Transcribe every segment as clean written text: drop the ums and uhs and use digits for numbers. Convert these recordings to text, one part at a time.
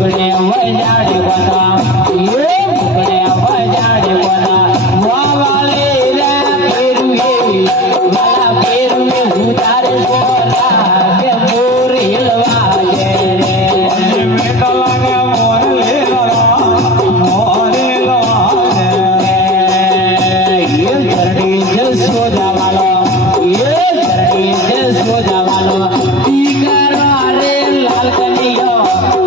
મુકડે વજાડે કોના એ મુકડે વજાડે કોના વાવાલે રે ફેરુએ વાલા ફેરુએ ઉતારે કોના કે મોર હિલવાજે રે મેટા લાગે મોર લેલા મોર લવાજે એ ધરણી જસોદા વાલો એ ધરણી જસોદા વાલો દીકરો રે લાલ કનૈયો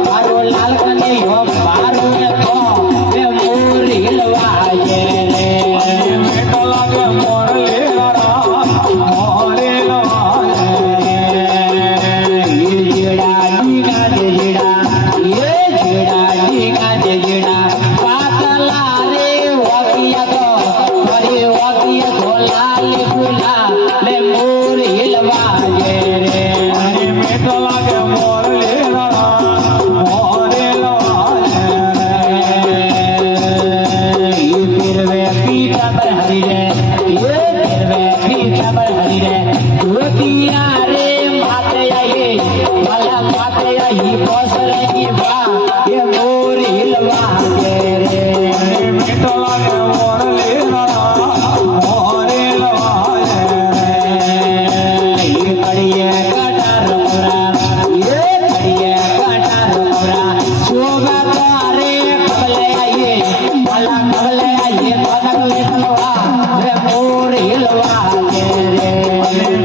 મારો લાલ કનૈયો મારો તો એ મોર હિલવાજે રે મેટા લાગે મોર લેલા મોર લવાજે એ જેડા દીના દે જેડા એ જેડા દીના દે જેડા પાતલા રે વાકિયા તો અરે વાકિયા તો લાલ ગુલા લે મોર હિલવાજે રે મેટા લાગે મોર લેલા મોર લવાજે એ પીરવે પીઠા પર હરી રે એ પીરવે પીઠા પર હરી રે રોટિયા રે માતે આયે વાલા માતે આયી પોસરની બા એ મોર હિલવાજે રે મેટા લાગે મોર લેલા મોર લવાજે એ કડીએ કટાર મોરા એ કડીએ કટાર મોરા શોભા તારે કબલે આયે વાલા કબલે આયે પદક લેખલવા રે મોર હિલવાજે રે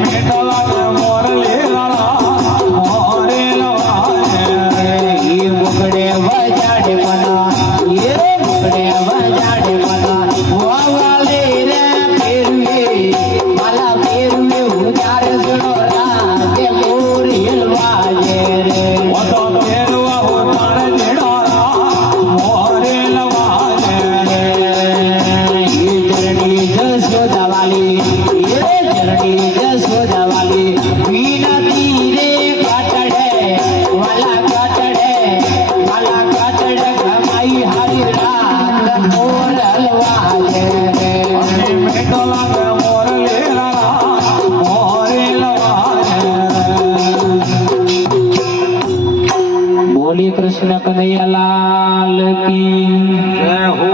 મેટા લાગે મોર લેલા મોર લવાજે એ મુકડે વજાડે મના એ મુકડે વજાડે મના વાવાલે રે ફેરુએ માલા ફેરુએ ઉતારે જડોરા કે મોર હિલવાજે રે ઓતો પેલવા હો તારે જેડારા મોર લવાજે એ જરણી જસોદા વાલી એ જરણી જસોદા વાલી વીનતી રે કાટડે વાલા કાટડે ગમાઈ હારી રાત મોર હલવાજે રે મેટા લાગે મોર લેલા મોર લવાજે બોલી કૃષ્ણ કનૈયા લાલ કી જય હો